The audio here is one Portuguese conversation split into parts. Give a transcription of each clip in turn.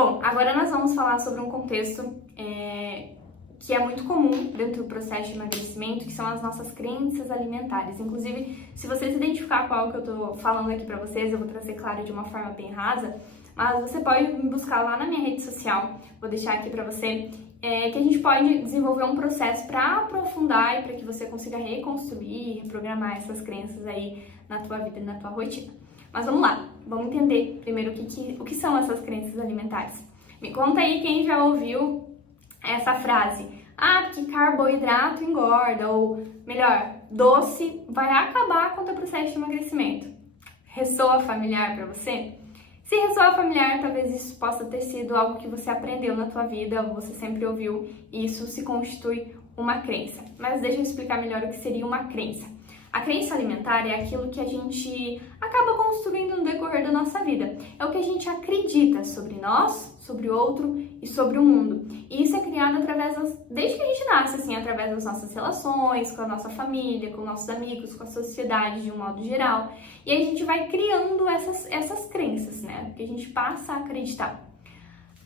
Bom, agora nós vamos falar sobre um contexto que é muito comum dentro do processo de emagrecimento, que são as nossas crenças alimentares. Inclusive, se você se identificar qual que eu tô falando aqui pra vocês, eu vou trazer, claro, de uma forma bem rasa, mas você pode me buscar lá na minha rede social, vou deixar aqui pra você, que a gente pode desenvolver um processo para aprofundar e para que você consiga reconstruir, reprogramar essas crenças aí na tua vida e na tua rotina. Mas vamos lá, vamos entender primeiro o que são essas crenças alimentares. Me conta aí quem já ouviu essa frase, porque carboidrato engorda, ou melhor, doce vai acabar com o teu processo de emagrecimento. Ressoa familiar para você? Se ressoa familiar, talvez isso possa ter sido algo que você aprendeu na tua vida, você sempre ouviu, e isso se constitui uma crença. Mas deixa eu explicar melhor o que seria uma crença. A crença alimentar é aquilo que a gente acaba construindo no decorrer da nossa vida. É o que a gente acredita sobre nós, sobre o outro e sobre o mundo. E isso é criado desde que a gente nasce, assim, através das nossas relações, com a nossa família, com nossos amigos, com a sociedade de um modo geral. E aí a gente vai criando essas crenças, né? Que a gente passa a acreditar.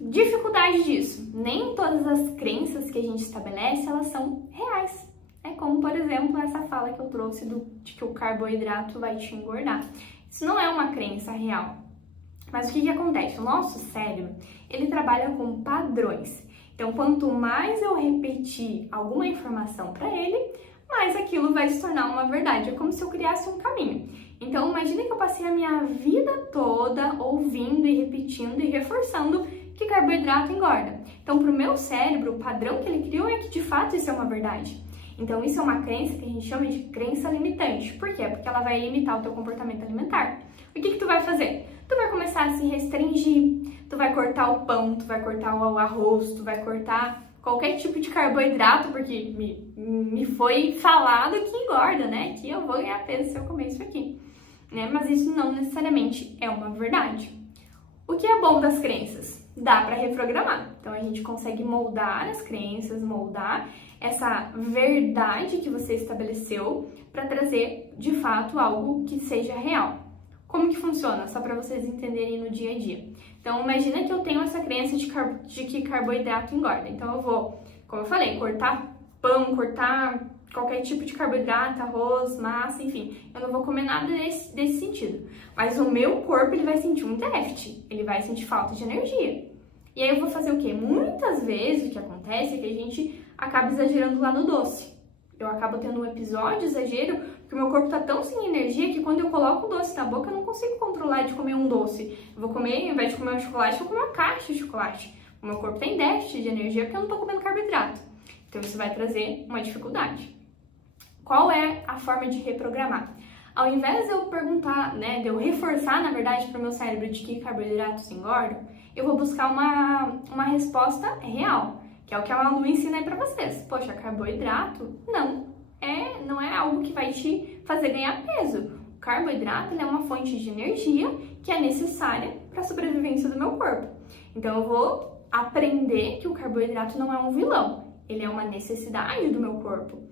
Dificuldade disso. Nem todas as crenças que a gente estabelece, elas são reais. É como, por exemplo, essa fala que eu trouxe de que o carboidrato vai te engordar. Isso não é uma crença real. Mas o que acontece? O nosso cérebro, ele trabalha com padrões. Então, quanto mais eu repetir alguma informação para ele, mais aquilo vai se tornar uma verdade. É como se eu criasse um caminho. Então, imagine que eu passei a minha vida toda ouvindo e repetindo e reforçando que carboidrato engorda. Então, para o meu cérebro, o padrão que ele criou é que, de fato, isso é uma verdade. Então, isso é uma crença que a gente chama de crença limitante. Por quê? Porque ela vai limitar o teu comportamento alimentar. O que tu vai fazer? Tu vai começar a se restringir, tu vai cortar o pão, tu vai cortar o arroz, tu vai cortar qualquer tipo de carboidrato, porque me foi falado que engorda, né? Que eu vou ganhar peso se eu comer isso aqui. Né? Mas isso não necessariamente é uma verdade. O que é bom das crenças? Dá para reprogramar. Então, a gente consegue moldar as crenças, moldar essa verdade que você estabeleceu para trazer, de fato, algo que seja real. Como que funciona? Só para vocês entenderem no dia a dia. Então, imagina que eu tenho essa crença de que carboidrato engorda. Então, eu vou, como eu falei, cortar pão, cortar qualquer tipo de carboidrato, arroz, massa, enfim. Eu não vou comer nada desse sentido. Mas o meu corpo, ele vai sentir um déficit. Ele vai sentir falta de energia. E aí eu vou fazer o quê? Muitas vezes o que acontece é que a gente acaba exagerando lá no doce. Eu acabo tendo um episódio de exagero, porque o meu corpo tá tão sem energia que quando eu coloco o doce na boca, eu não consigo controlar de comer um doce. Eu vou comer, ao invés de comer um chocolate, eu vou comer uma caixa de chocolate. O meu corpo tem déficit de energia porque eu não tô comendo carboidrato. Então isso vai trazer uma dificuldade. Qual é a forma de reprogramar? Ao invés de eu perguntar, né, de eu reforçar, na verdade, para o meu cérebro de que carboidratos engordam, eu vou buscar uma resposta real, que é o que a Malu ensina aí para vocês. Poxa, carboidrato não é algo que vai te fazer ganhar peso. O carboidrato é uma fonte de energia que é necessária para a sobrevivência do meu corpo. Então eu vou aprender que o carboidrato não é um vilão, ele é uma necessidade do meu corpo.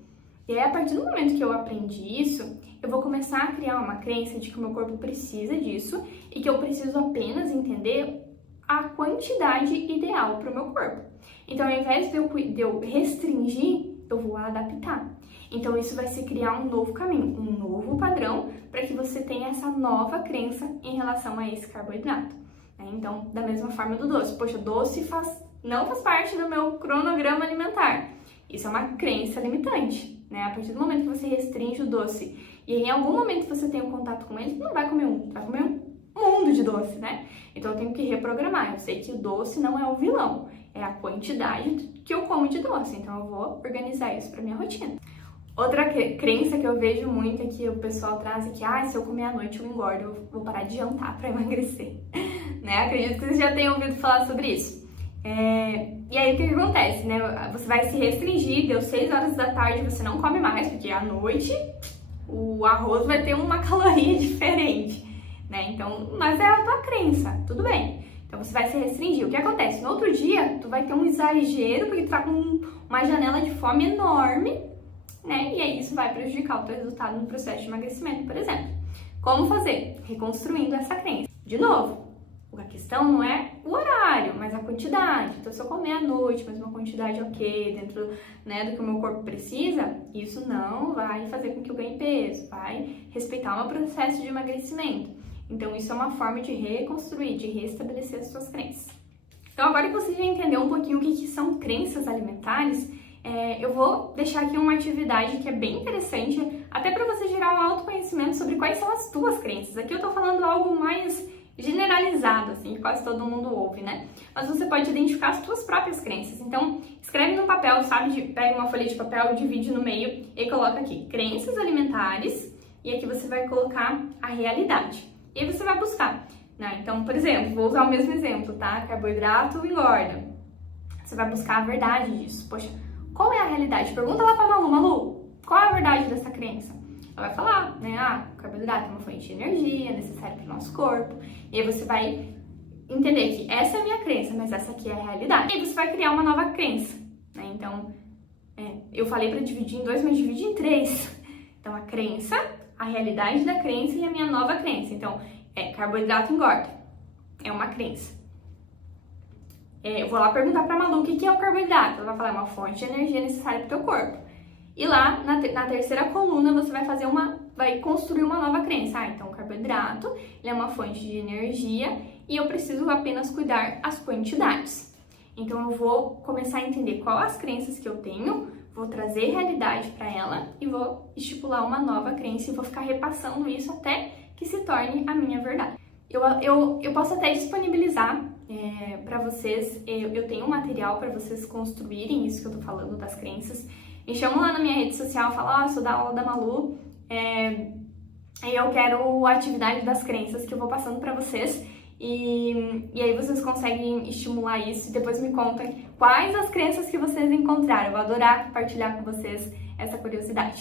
E aí, a partir do momento que eu aprendi isso, eu vou começar a criar uma crença de que o meu corpo precisa disso e que eu preciso apenas entender a quantidade ideal para o meu corpo. Então, ao invés de eu restringir, eu vou adaptar. Então, isso vai se criar um novo caminho, um novo padrão para que você tenha essa nova crença em relação a esse carboidrato. Então, da mesma forma do doce. Poxa, doce não faz parte do meu cronograma alimentar. Isso é uma crença limitante. Né? A partir do momento que você restringe o doce e em algum momento você tem um contato com ele, você não vai comer vai comer um mundo de doce, né? Então eu tenho que reprogramar. Eu sei que o doce não é o vilão, é a quantidade que eu como de doce. Então eu vou organizar isso para minha rotina. Outra crença que eu vejo muito é que o pessoal traz é que se eu comer à noite eu engordo, eu vou parar de jantar para emagrecer. Né? Acredito que vocês já tenham ouvido falar sobre isso. E aí o que acontece, né? Você vai se restringir, deu 6 horas da tarde, você não come mais, porque à noite o arroz vai ter uma caloria diferente, né? Então, mas é a tua crença, tudo bem. Então você vai se restringir. O que acontece? No outro dia, tu vai ter um exagero, porque tu tá com uma janela de fome enorme, né? E aí isso vai prejudicar o teu resultado no processo de emagrecimento, por exemplo. Como fazer? Reconstruindo essa crença. De novo, a questão não é o horário, mas a quantidade. Então, se eu comer à noite, mas uma quantidade ok, dentro, né, do que o meu corpo precisa, isso não vai fazer com que eu ganhe peso, vai respeitar o meu processo de emagrecimento. Então, isso é uma forma de reconstruir, de restabelecer as suas crenças. Então, agora que você já entendeu um pouquinho o que são crenças alimentares, eu vou deixar aqui uma atividade que é bem interessante, até para você gerar um autoconhecimento sobre quais são as tuas crenças. Aqui eu tô falando algo mais generalizado, assim, que quase todo mundo ouve, né? Mas você pode identificar as tuas próprias crenças. Então, escreve no papel, sabe? Pega uma folha de papel, divide no meio e coloca aqui, crenças alimentares, e aqui você vai colocar a realidade. E aí você vai buscar, né? Então, por exemplo, vou usar o mesmo exemplo, tá? Carboidrato engorda. Você vai buscar a verdade disso. Poxa, qual é a realidade? Pergunta lá pra Malu, qual é a verdade dessa crença? Ela vai falar, né? O carboidrato é uma fonte de energia, necessária para o nosso corpo. E aí você vai entender que essa é a minha crença, mas essa aqui é a realidade. E aí você vai criar uma nova crença, né? Então, eu falei para dividir em 2, mas divide em 3. Então, a crença, a realidade da crença e a minha nova crença. Então, carboidrato engorda. É uma crença. Eu vou lá perguntar pra Malu o que é o carboidrato. Ela vai falar, é uma fonte de energia necessária pro teu corpo. E lá, na terceira coluna, você vai construir uma nova crença. Então o carboidrato, ele é uma fonte de energia e eu preciso apenas cuidar as quantidades. Então eu vou começar a entender quais as crenças que eu tenho, vou trazer realidade para ela e vou estipular uma nova crença e vou ficar repassando isso até que se torne a minha verdade. Eu posso até disponibilizar para vocês, eu tenho um material para vocês construírem isso que eu tô falando das crenças. Me chamam lá na minha rede social, falam, sou da aula da Malu, e eu quero a atividade das crenças que eu vou passando para vocês. E aí vocês conseguem estimular isso e depois me contem quais as crenças que vocês encontraram. Eu vou adorar compartilhar com vocês essa curiosidade.